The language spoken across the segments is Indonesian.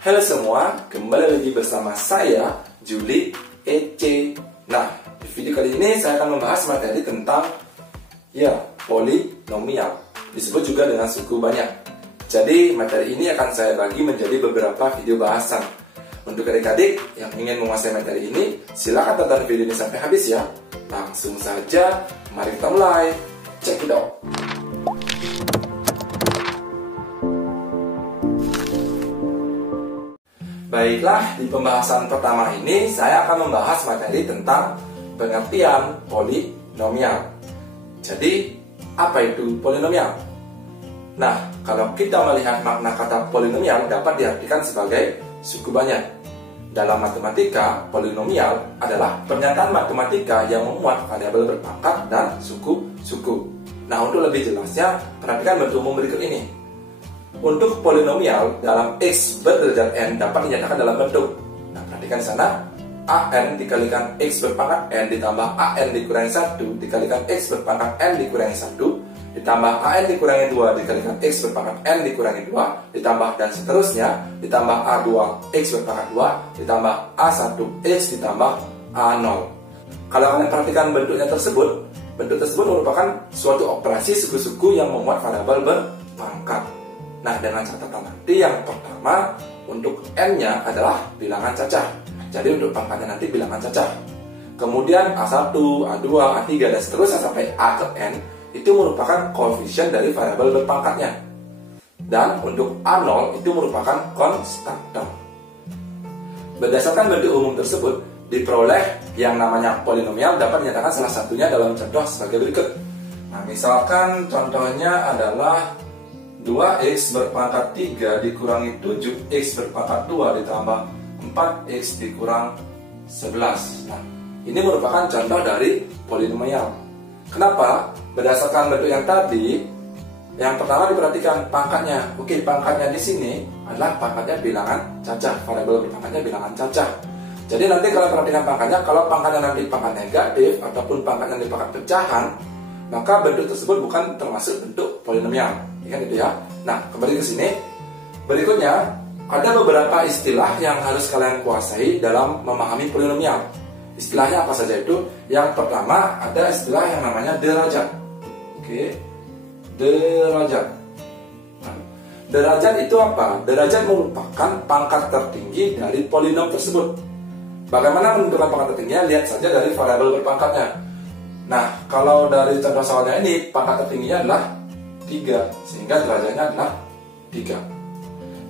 Halo semua, kembali lagi bersama saya, Juli EC. Nah, di video kali ini saya akan membahas materi tentang polinomial, disebut juga dengan suku banyak. Jadi, materi ini akan saya bagi menjadi beberapa video bahasan. Untuk adik-adik yang ingin menguasai materi ini, silakan tonton video ini sampai habis ya. Langsung saja, mari kita mulai. Check it out. Baiklah, di pembahasan pertama ini saya akan membahas materi tentang pengertian polinomial. Jadi, apa itu polinomial? Nah, kalau kita melihat makna kata polinomial dapat diartikan sebagai suku banyak. Dalam matematika, polinomial adalah pernyataan matematika yang memuat variabel berpangkat dan suku-suku. Nah, untuk lebih jelasnya, perhatikan bentuk umum berikut ini. Untuk polinomial dalam X berderajat N dapat dinyatakan dalam bentuk. Nah, perhatikan di sana. AN dikalikan X berpangkat N ditambah AN dikurangi 1 dikalikan X berpangkat N dikurangi 1 ditambah AN dikurangi 2 dikalikan X berpangkat N dikurangi 2 ditambah dan seterusnya ditambah A2 X berpangkat 2 ditambah A1 X ditambah A0. Kalau kalian perhatikan bentuk tersebut merupakan suatu operasi suku-suku yang memuat variabel berpangkat. Nah, dengan catatan nanti yang pertama, untuk N-nya adalah bilangan cacah. Jadi untuk pangkatnya nanti bilangan cacah. Kemudian A1, A2, A3, dan seterusnya sampai A ke N, itu merupakan koefisien dari variabel berpangkatnya. Dan untuk A0 itu merupakan konstanta. Berdasarkan bentuk umum tersebut, diperoleh yang namanya polinomial dapat dinyatakan salah satunya dalam contoh sebagai berikut. Nah, misalkan contohnya adalah 2x berpangkat 3 dikurangi 7x berpangkat 2 ditambah 4x dikurang 11. Nah, ini merupakan contoh dari polinomial. Kenapa? Berdasarkan bentuk yang tadi, yang pertama diperhatikan pangkatnya. Oke, pangkatnya di sini adalah pangkatnya bilangan cacah, variabel berpangkatnya bilangan cacah. Jadi nanti kalau perhatikan pangkatnya, kalau pangkatnya nanti pangkat negatif ataupun pangkatnya nanti pangkat pecahan, maka bentuk tersebut bukan termasuk bentuk polinomial. Kan itu ya. Nah, kembali ke sini. Berikutnya, ada beberapa istilah yang harus kalian kuasai dalam memahami polinomial. Istilahnya apa saja itu? Yang pertama, ada istilah yang namanya derajat. Oke. Derajat. Nah, derajat itu apa? Derajat merupakan pangkat tertinggi dari polinom tersebut. Bagaimana menentukan pangkat tertingginya? Lihat saja dari variabel berpangkatnya. Nah, kalau dari contoh soalnya ini, pangkat tertingginya adalah 3, sehingga derajatnya adalah 3.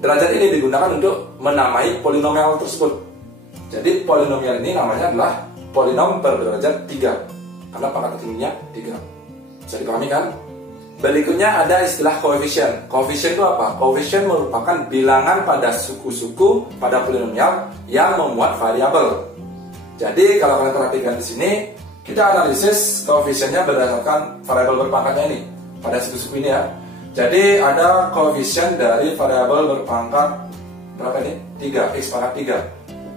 Derajat ini digunakan untuk menamai polinomial tersebut. Jadi polinomial ini namanya adalah polinom berderajat 3, karena pangkat tertingginya 3. Bisa dipahami kan? Berikutnya ada istilah koefisien. Koefisien itu apa? Koefisien merupakan bilangan pada suku-suku pada polinomial yang memuat variabel. Jadi kalau kalian perhatikan di sini, kita analisis koefisiennya berdasarkan variabel berpangkatnya ini. Pada suku-suku ini ya. Jadi ada koefisien dari variabel berpangkat berapa ini? 3, X pangkat 3.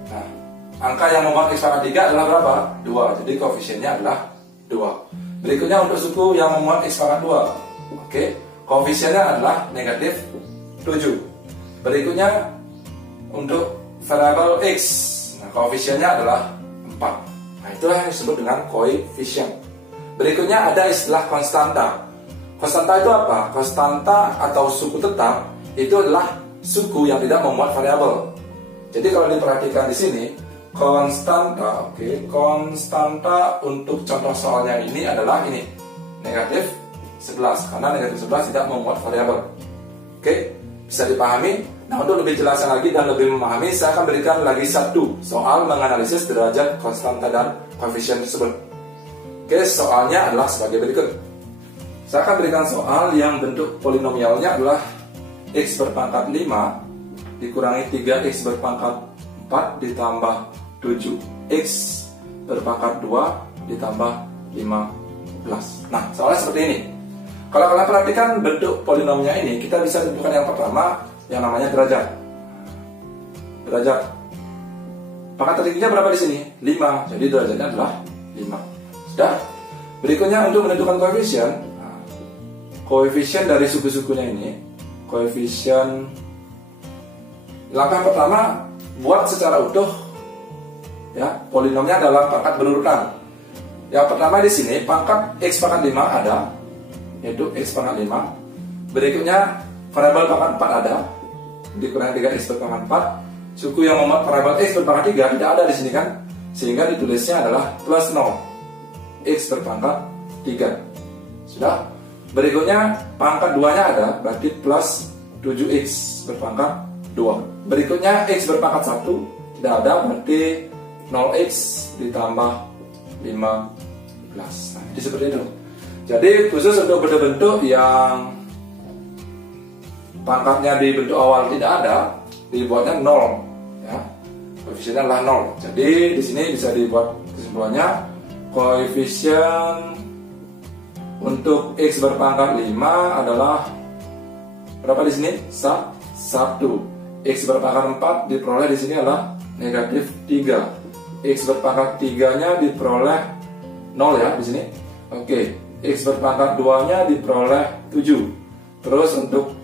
Nah, angka yang memuat X pangkat 3 adalah berapa? 2. Jadi koefisiennya adalah 2. Berikutnya untuk suku yang memuat X pangkat 2. Oke, koefisiennya adalah negatif 7. Berikutnya untuk variabel X. Nah, koefisiennya adalah 4. Nah, itulah yang disebut dengan koefisien. Berikutnya ada istilah konstanta. Konstanta itu apa? Konstanta atau suku tetap itu adalah suku yang tidak memuat variabel. Jadi kalau diperhatikan di sini, konstanta, konstanta untuk contoh soalnya ini adalah ini, negatif 11, karena negatif 11 tidak memuat variabel. Oke, bisa dipahami? Nah, untuk lebih jelasnya lagi dan lebih memahami, saya akan berikan lagi satu soal menganalisis derajat konstanta dan koefisien tersebut. Oke, soalnya adalah sebagai berikut. Saya akan berikan soal yang bentuk polinomialnya adalah X berpangkat 5 dikurangi 3X berpangkat 4 ditambah 7X berpangkat 2 ditambah 15. Nah, soalnya seperti ini. Kalau kalian perhatikan bentuk polinomnya ini, kita bisa tentukan yang pertama yang namanya derajat. Derajat. Pangkat tertingginya berapa di sini? 5. Jadi derajatnya adalah 5. Sudah? Berikutnya untuk menentukan koefisien. Koefisien dari suku-sukunya ini, koefisien Langkah pertama, buat secara utuh ya polinomnya dalam pangkat berurutan. Yang pertama di sini pangkat x pangkat 5 ada, yaitu x pangkat 5. Berikutnya variabel pangkat 4 ada, dikurangi 3x berpangkat 4. Suku yang memuat variabel x berpangkat 3 tidak ada di sini kan, sehingga ditulisnya adalah plus 0 x berpangkat 3. Sudah. Berikutnya pangkat 2-nya ada, berarti plus 7x berpangkat 2. Berikutnya x berpangkat 1 tidak ada, berarti 0x ditambah 15. Nah, jadi seperti itu. Jadi khusus untuk bentuk-bentuk yang pangkatnya di bentuk awal tidak ada, dibuatnya 0 ya. Koefisiennya adalah 0. Jadi di sini bisa dibuat kesimpulannya koefisien untuk x berpangkat 5 adalah berapa di sini? 1. X berpangkat 4 diperoleh di sini adalah negatif 3. X berpangkat 3-nya diperoleh 0 ya di sini. Oke, X berpangkat 2-nya diperoleh 7. Terus untuk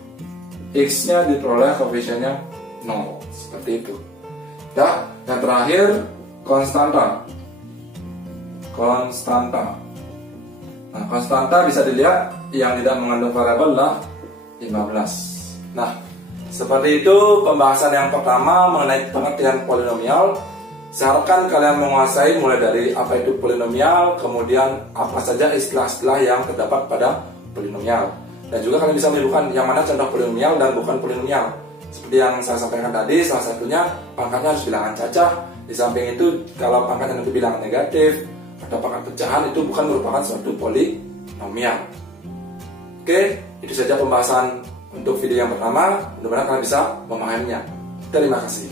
X-nya diperoleh koefisiennya 0. Seperti itu. Ya, yang terakhir konstanta. Konstanta. Nah, konstanta bisa dilihat yang tidak mengandung variabel adalah 15. Nah, seperti itu pembahasan yang pertama mengenai pengertian polinomial. Saya harapkan kalian menguasai mulai dari apa itu polinomial, kemudian apa saja istilah-istilah yang terdapat pada polinomial. Dan juga kalian bisa menentukan yang mana contoh polinomial dan bukan polinomial. Seperti yang saya sampaikan tadi, salah satunya pangkatnya harus bilangan cacah. Di samping itu, kalau pangkatnya nanti bilangan negatif atau pangkat pecahan itu bukan merupakan suatu polinomial. Oke, itu saja pembahasan untuk video yang pertama. Mudah-mudahan kalian bisa memahaminya. Terima kasih.